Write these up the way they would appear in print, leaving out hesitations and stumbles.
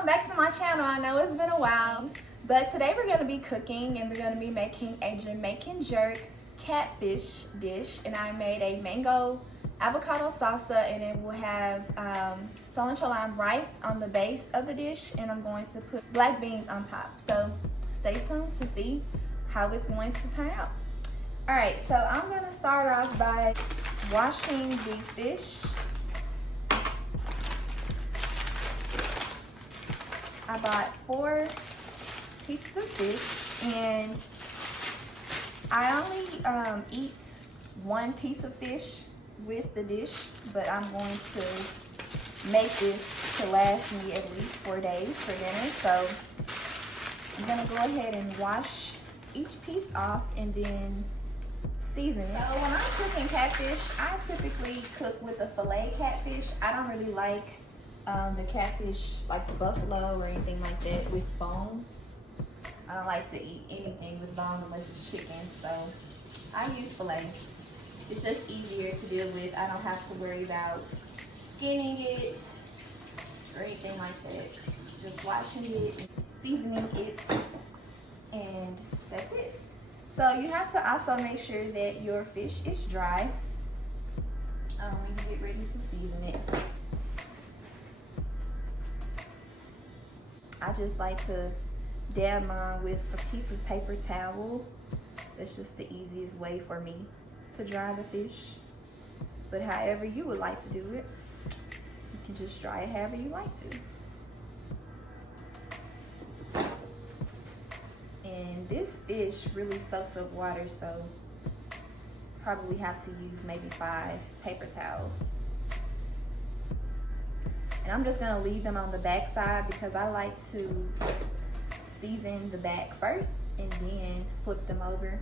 welcome back to my channel. I know it's been a while, but today we're going to be cooking and we're going to be making a Jamaican jerk catfish dish. And I made a mango avocado salsa, and it will have cilantro lime rice on the base of the dish, and I'm going to put black beans on top. So stay tuned to see how it's going to turn out. All right, so I'm going to start off by washing the fish. I bought 4 pieces of fish, and I only eat 1 piece of fish with the dish, but I'm going to make this to last me at least 4 days for dinner. So I'm gonna go ahead and wash each piece off and then season it. So when I'm cooking catfish, I typically cook with a fillet catfish. I don't really like the catfish like the buffalo or anything like that with bones. I don't like to eat anything with bones unless it's chicken, so I use filet. It's just easier to deal with. I don't have to worry about skinning it or anything like that. Just washing it, seasoning it, and that's it. So you have to also make sure that your fish is dry when you get ready to season it. I just like to dab mine with a piece of paper towel. That's just the easiest way for me to dry the fish. But however you would like to do it, you can just dry it however you like to. And this fish really soaks up water, so probably have to use maybe 5 paper towels. And I'm just gonna leave them on the back side because I like to season the back first and then flip them over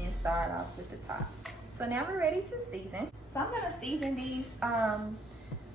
and start off with the top. So now we're ready to season. So I'm gonna season these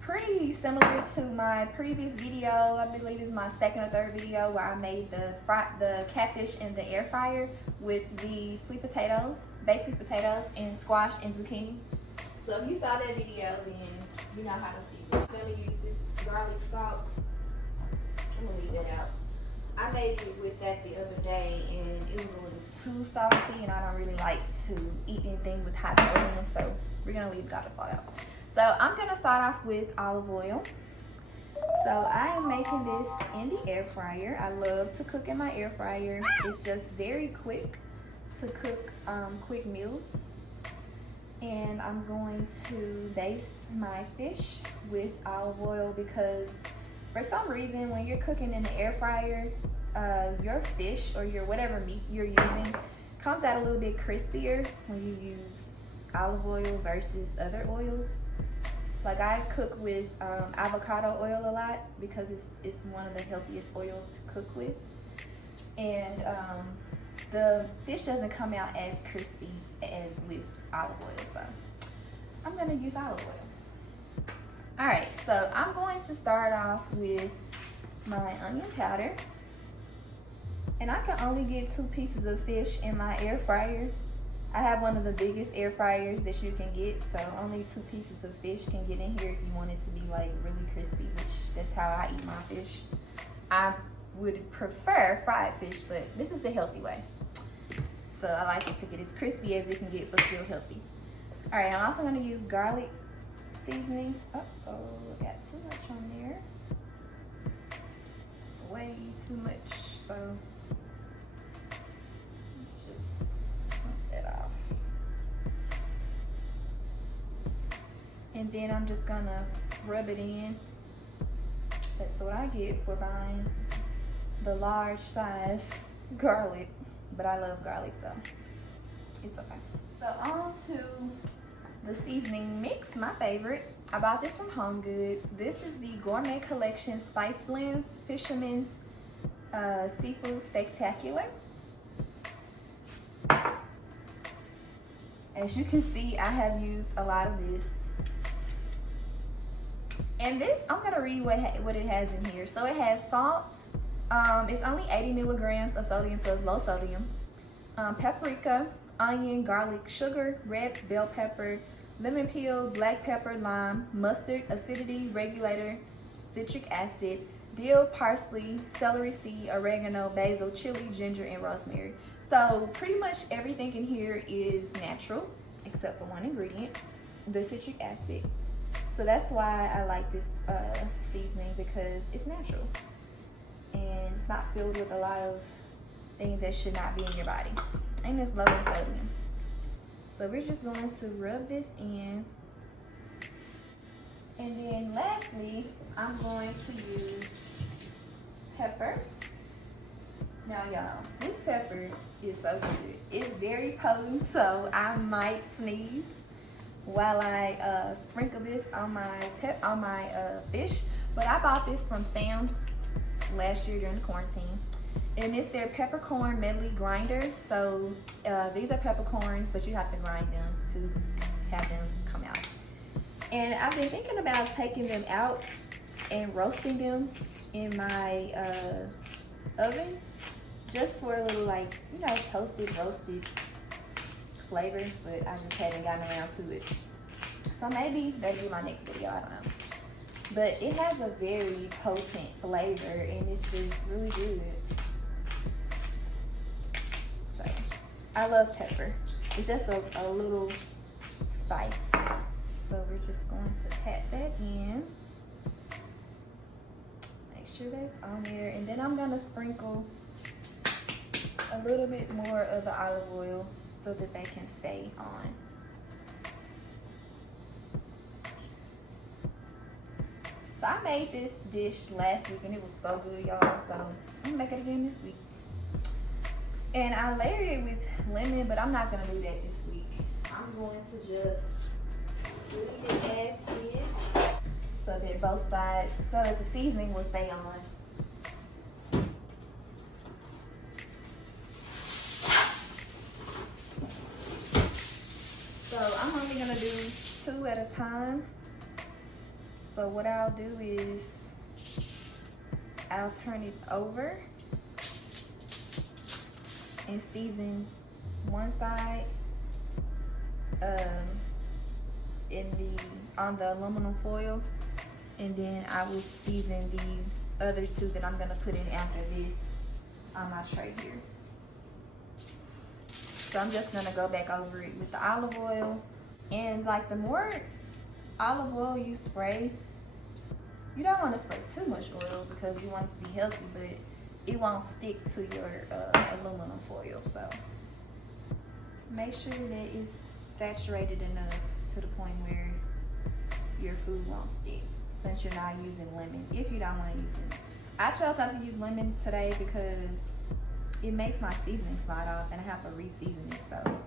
pretty similar to my previous video. I believe it's my 2nd or 3rd video where I made the catfish in the air fryer with the sweet potatoes, baked sweet potatoes, and squash and zucchini. So if you saw that video, then you know how to season. I'm gonna use this garlic salt. I'm gonna leave that out. I made it with that the other day, and it was a little too salty, and I don't really like to eat anything with hot sodium, so we're gonna leave garlic salt out. So I'm gonna start off with olive oil. So I am making this in the air fryer. I love to cook in my air fryer. It's just very quick to cook quick meals. And I'm going to baste my fish with olive oil because for some reason when you're cooking in the air fryer, your fish or your whatever meat you're using comes out a little bit crispier when you use olive oil versus other oils. Like I cook with avocado oil a lot because it's one of the healthiest oils to cook with, and the fish doesn't come out as crispy as with olive oil. So I'm gonna use olive oil. All right, so I'm going to start off with my onion powder, and I can only get 2 pieces of fish in my air fryer. I have one of the biggest air fryers that you can get, so only 2 pieces of fish can get in here if you want it to be like really crispy, which that's how I eat my fish. I would prefer fried fish, but this is the healthy way. So I like it to get as crispy as it can get, but still healthy. All right, I'm also gonna use garlic seasoning. Uh-oh, I got too much on there. It's way too much, so let's just take that off. And then I'm just gonna rub it in. That's what I get for buying the large size garlic. But I love garlic, so it's okay. So on to the seasoning mix, my favorite. I bought this from Home Goods. This is the Gourmet Collection Spice Blends Fisherman's Seafood Spectacular. As you can see, I have used a lot of this. And this, I'm gonna read what it has in here. So it has salt. It's only 80 milligrams of sodium, so it's low sodium. Paprika, onion, garlic, sugar, red bell pepper, lemon peel, black pepper, lime, mustard, acidity regulator, citric acid, dill, parsley, celery seed, oregano, basil, chili, ginger, and rosemary. So pretty much everything in here is natural, except for one ingredient, the citric acid. So that's why I like this seasoning, because it's natural and it's not filled with a lot of things that should not be in your body, and it's low in sodium. So we're just going to rub this in, and then lastly I'm going to use pepper. Now y'all, this pepper is so good. It's very potent, so I might sneeze while I sprinkle this on my fish. But I bought this from Sam's last year during the quarantine, and it's their peppercorn medley grinder. So these are peppercorns, but you have to grind them to have them come out. And I've been thinking about taking them out and roasting them in my oven, just for a little, like, you know, toasted, roasted flavor, but I just haven't gotten around to it. So maybe that'll be my next video, I don't know. But it has a very potent flavor, and it's just really good. So I love pepper. It's just a little spice. So we're just going to pat that in. Make sure that's on there, and then I'm gonna sprinkle a little bit more of the olive oil so that they can stay on. So I made this dish last week and it was so good, y'all. So I'm gonna make it again this week. And I layered it with lemon, but I'm not gonna do that this week. I'm going to just leave it as is, so that both sides, so that the seasoning will stay on. So I'm only gonna do 2 at a time. So what I'll do is I'll turn it over and season one side on the aluminum foil, and then I will season the other 2 that I'm gonna put in after this on my tray here. So I'm just gonna go back over it with the olive oil. And like, the more olive oil you spray, you don't want to spray too much oil because you want it to be healthy, but it won't stick to your aluminum foil. So make sure that it's saturated enough to the point where your food won't stick, since you're not using lemon. If you don't want to use lemon, I chose not to use lemon today because it makes my seasoning slide off and I have to re-season it. So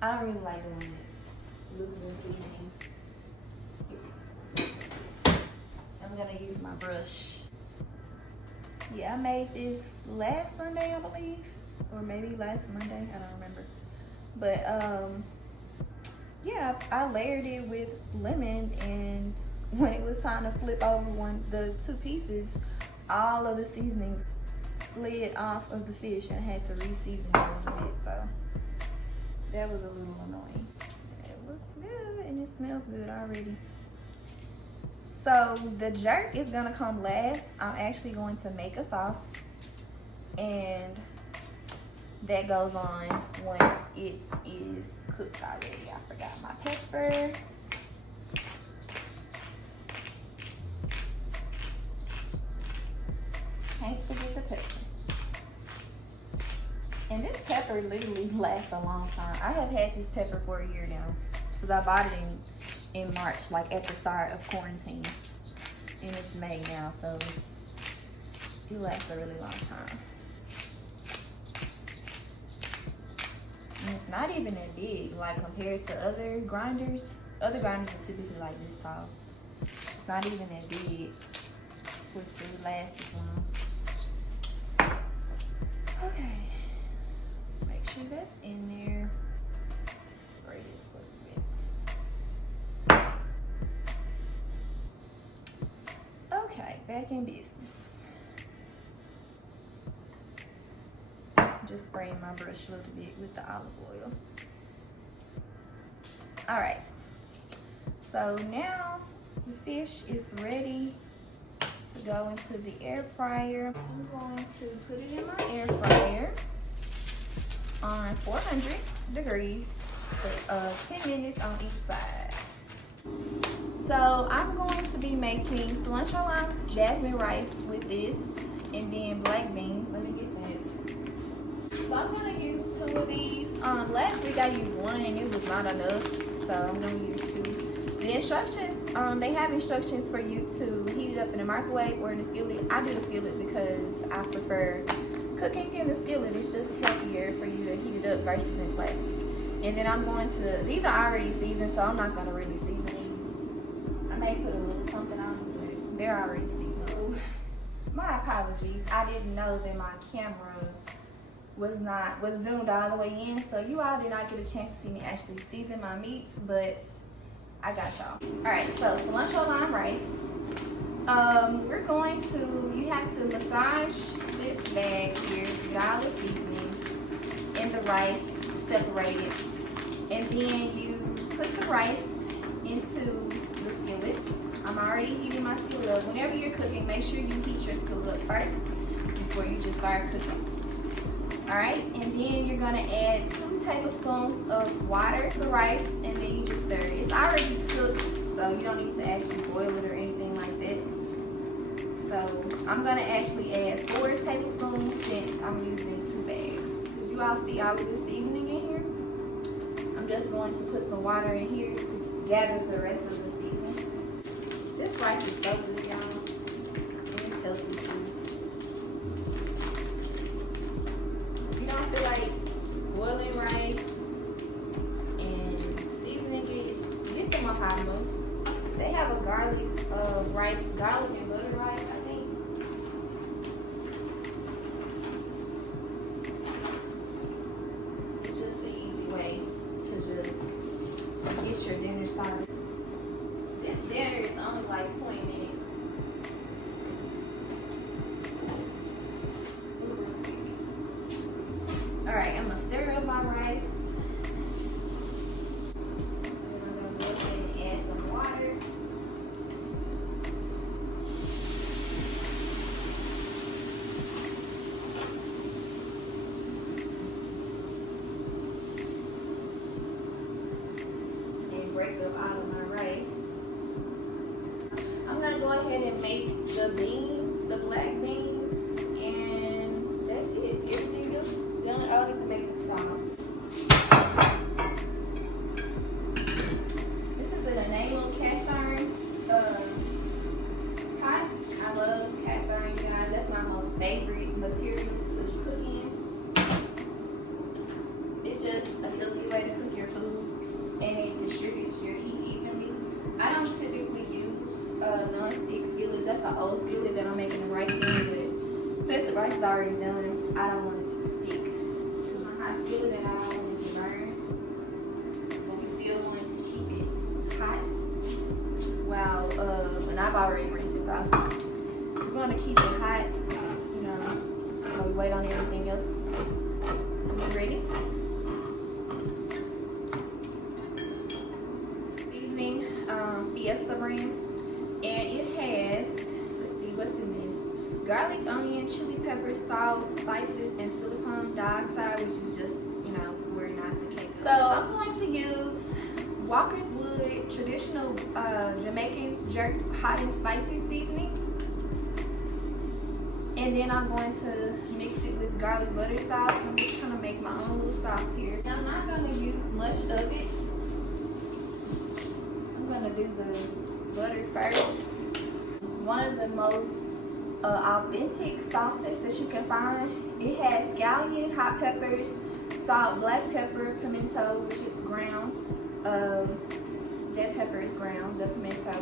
I don't really like doing it, losing seasonings. I'm gonna use my brush. Yeah, I made this last Sunday, I believe, or maybe last Monday, I don't remember. But yeah, I layered it with lemon, and when it was time to flip over the 2 pieces, all of the seasonings slid off of the fish, and I had to re-season it a little bit. So that was a little annoying. It looks good and it smells good already. So the jerk is gonna come last. I'm actually going to make a sauce, and that goes on once it is cooked already. I forgot my pepper. Can't forget the pepper. And this pepper literally lasts a long time. I have had this pepper for a year now, because I bought it in March, like at the start of quarantine, and it's May now, so it lasts a really long time. And it's not even that big, like compared to other grinders. Other grinders are typically like this tall. It's not even that big for it to last this long. Okay, let's make sure that's in there. Spray this a little bit. Okay, back in business. Just spraying my brush a little bit with the olive oil. All right, so now the fish is ready to go into the air fryer. I'm going to put it in my air fryer on 400 degrees for 10 minutes on each side. So I'm going to be making cilantro lime jasmine rice with this, and then black beans. Let me get that. So I'm gonna use 2 of these. Last week I used 1 and it was not enough, so I'm gonna use 2. The instructions, they have instructions for you to heat it up in the microwave or in the skillet. I do the skillet because I prefer cooking in the skillet. It's just healthier for you to heat it up versus in plastic. And then I'm going to, these are already seasoned, so I'm not gonna really season these. I may put a little something on them, but they're already seasoned. My apologies. I didn't know that my camera was zoomed all the way in, so you all did not get a chance to see me actually season my meats, but I got y'all. Alright, so cilantro lime rice. We're going to, you have to massage this bag here to get all the seasoning and the rice separated. And then you put the rice into the skillet. I'm already heating my skillet up. Whenever you're cooking, make sure you heat your skillet up first before you just start cooking. Alright, and then you're gonna add 2 tablespoons of water to the rice, and then you just stir it. It's already cooked, so you don't need to actually boil it or anything like that. So I'm gonna actually add 4 tablespoons since I'm using 2 bags. Because you all see all of the seasoning in here. I'm just going to put some water in here to gather the rest of the seasoning. This rice is so good, y'all. And it's healthy too. You don't feel like boiling rice and seasoning it, get them a hot one. They have a garlic rice, garlic and butter rice, I think. It's just the easy way to just get your dinner started. This dinner is only like 20 minutes. Super quick. Alright, I'm gonna stir up my rice. I'm gonna go ahead and add some water. And break up all of my rice. I'm gonna go ahead and make the beans, the black beans, and that's it. Everything else is done. I don't need to make the sauce. This is an enamel cast iron pot. I love cast iron, you guys. That's my most favorite material to cook in. It's just a healthy way to cook your food, and it distributes your heat evenly. I don't typically use non-stick skillets. That's an old skillet that I'm making the rice in, but since the rice is already done, I don't want it to stick to my hot skillet, and I don't want it to burn. But we still want to keep it hot. While and I've already rinsed this off. We're going to keep it hot, you know, while we wait on everything else to be ready. Seasoning, Fiesta brand. And it has, let's see, what's in this? Garlic, onion, chili pepper, salt, spices, and silicone dioxide, which is just, you know, for not to cake. So I'm going to use Walker's Wood traditional Jamaican jerk hot and spicy seasoning. And then I'm going to mix it with garlic butter sauce. I'm just gonna make my own little sauce here. I'm not gonna use much of it. I'm gonna do the butter first. One of the most authentic sauces that you can find. It has scallion, hot peppers, salt, black pepper, pimento, which is ground. That pepper is ground, the pimento,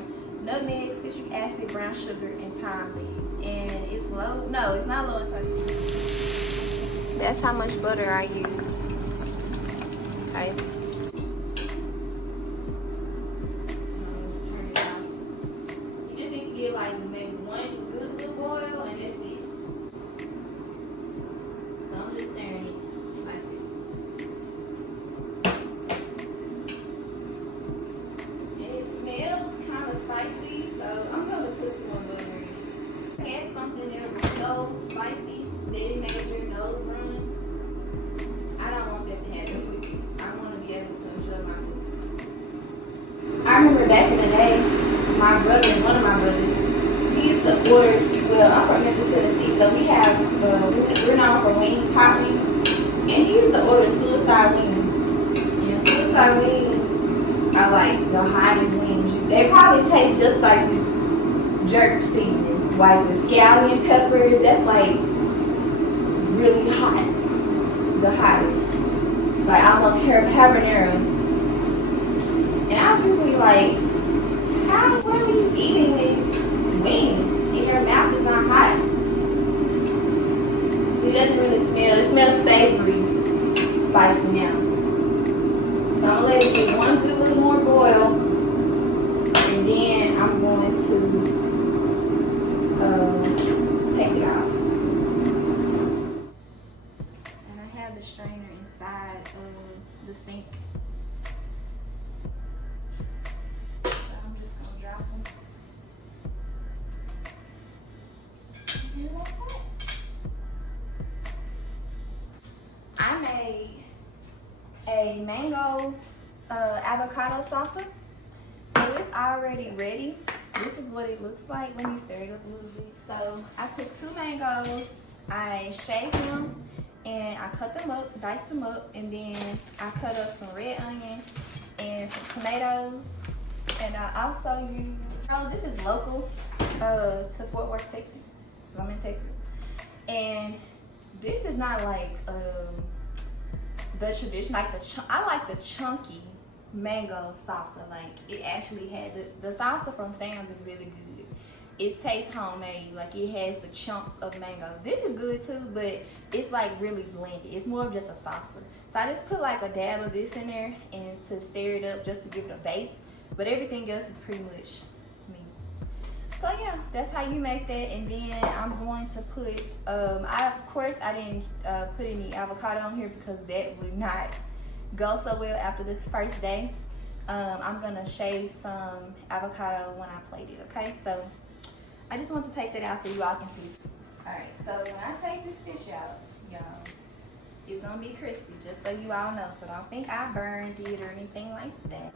nutmeg, citric acid, brown sugar, and thyme leaves. And it's low. No, it's not low in sodium. That's how much butter I use. Okay. Like maybe one good little boil, and that's it. So I'm just stirring it like this. And it smells kind of spicy, so I'm gonna put some more butter in. something that was so spicy that it made your nose run, I don't want that to happen with this. I want to be able to enjoy my food. I remember back in the day, my brother, one of my brothers, he used to order, well, I'm from Memphis, Tennessee, so we have, we're known for wings, hot wings, and he used to order suicide wings. And suicide wings are like the hottest wings. They probably taste just like this jerk seasoning, like the scallion peppers, that's like really hot, the hottest, like almost habanero. And I was really like, how are you eating these wings and your mouth is not hot? It doesn't really smell, it smells savory, spicy now. So I'm gonna let it get one good little more boil, and then I'm going to take it off. And I have the strainer inside of the sink. So I'm just gonna drop them. And like that. I made a mango avocado salsa. So it's already ready. This is what it looks like. Let me stir it up a little bit. So I took 2 mangoes, I shaved them, and I cut them up, diced them up, and then I cut up some red onion and some tomatoes. And I also use, this is local to Fort Worth, Texas. I'm in Texas. And this is not like the tradition, like I like the chunky mango salsa. Like it actually had the salsa from Sam's is really good. It tastes homemade, like it has the chunks of mango. This is good too, but it's like really blended. It's more of just a salsa. So I just put like a dab of this in there and to stir it up just to give it a base. But everything else is pretty much me. So yeah, that's how you make that. And then I'm going to put, of course I didn't put any avocado on here because that would not go so well after the first day. I'm gonna shave some avocado when I plate it, okay? So I just want to take that out so you all can see. All right, so when I take this fish out, y'all, it's gonna be crispy, just so you all know. So don't think I burned it or anything like that.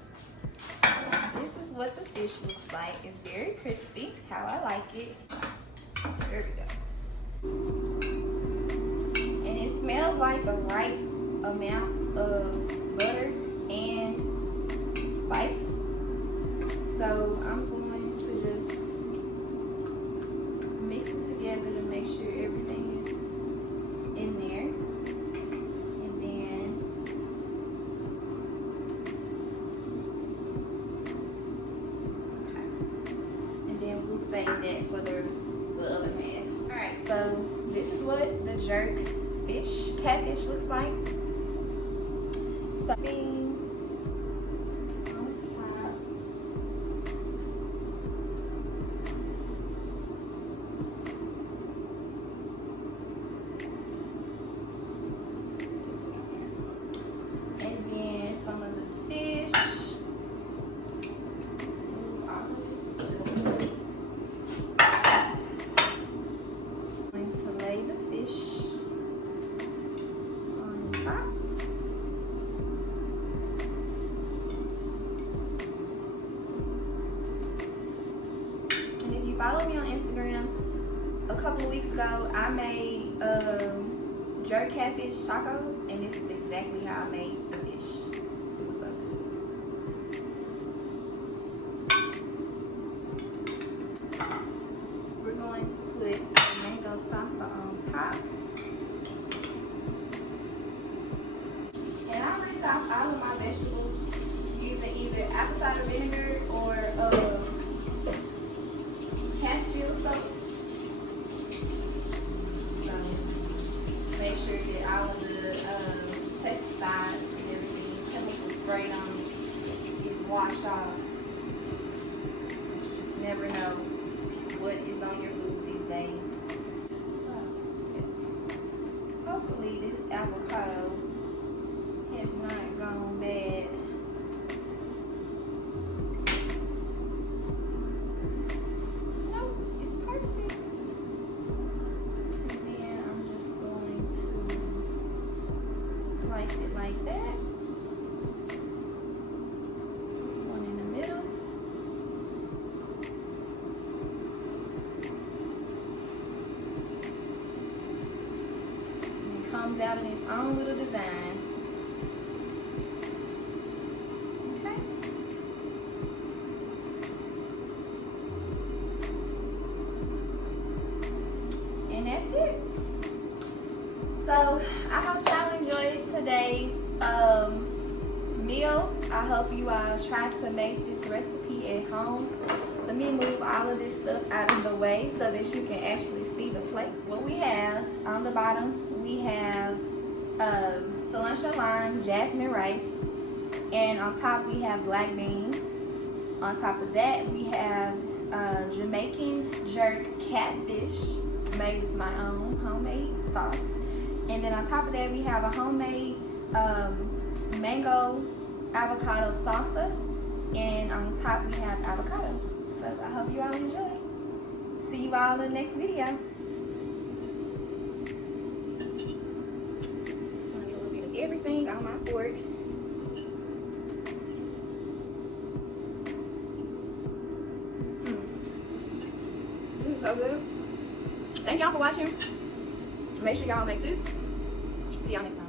This is what the fish looks like. It's very crispy, how I like it. There we go. And it smells like the right amounts of butter and spice. So I'm going to just mix it together to make sure everything is in there. And then we'll save that for the other half. Alright, so this is what the jerk catfish looks like. So beans on top. And then some of the fish. Follow me on Instagram. A couple of weeks ago, I made jerk catfish tacos, and this is exactly how I made the fish. It was so good. We're going to put mango salsa on top. And I rinse off all of my vegetables using either apple cider vinegar or make sure that all of the pesticides and everything, chemicals sprayed on is washed off. You just never know what is on your food these days. Hopefully this avocado has not gone bad. slice it like that. One in the middle. And it comes out in its own little design. Okay. And that's it. So I hope y'all enjoyed today's meal. I hope you all try to make this recipe at home. Let me move all of this stuff out of the way so that you can actually see the plate. What we have on the bottom, we have cilantro lime, jasmine rice, and on top we have black beans. On top of that we have Jamaican jerk catfish made with my own homemade sauce. And then on top of that, we have a homemade mango avocado salsa. And on top, we have avocado. So I hope you all enjoy. See you all in the next video. I'm gonna get a little bit of everything on my fork. This is so good. Thank y'all for watching. Make sure y'all make this. See y'all next time.